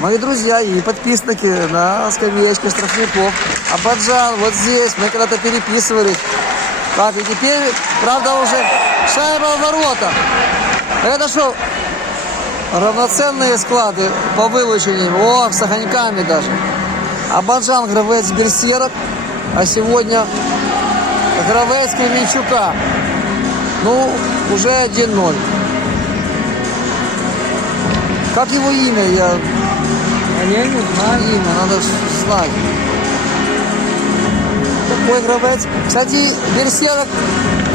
Мои друзья и подписники на скамеечке штрафников. Абаджан, вот здесь, мы когда-то переписывались. Так, и теперь, правда, уже шайба в ворота. Это что, равноценные склады по вылучению. О, с огоньками даже. Абаджан гравец Берсерок, а сегодня гравец Кременчука. Ну, уже 1-0. Как его имя? Я А я не знаю. имя, надо знать. Такой гравец. Кстати, Берсерок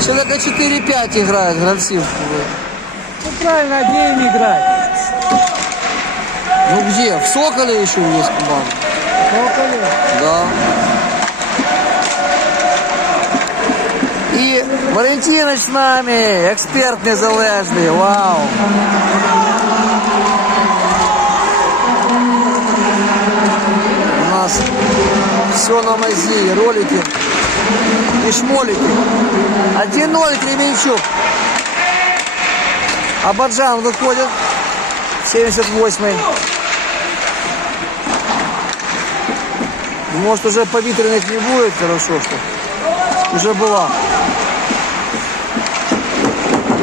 человека 4-5 играет гравців. Ну правильно, а где им играть? Ну где? В Соколе еще есть команда. Соколе. Да. І Валентинович з нами, експерт незалежний. Вау. Все на мази, и ролики и шмолики. 1-0 Кременчук. Абаджан выходит. 78-й. Может уже повітряних не будет, хорошо, что уже была.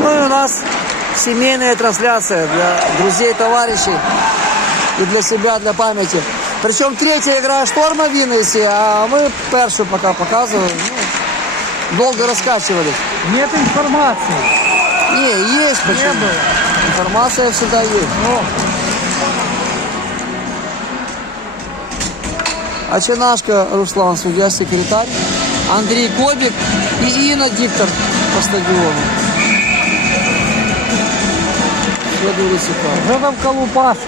Ну и у нас семейная трансляция для друзей, товарищей и для себя, для памяти. Причем третья игра Шторма в Виннесе, а мы першу пока показываем. Ну, долго раскачивались. Нет информации. Не, есть почему. Не было. Информация всегда есть. О, Очинашка Руслан, судья, секретарь. Андрей Кобик и Инна диктор по стадиону. Федор Исюков. что там колупаса?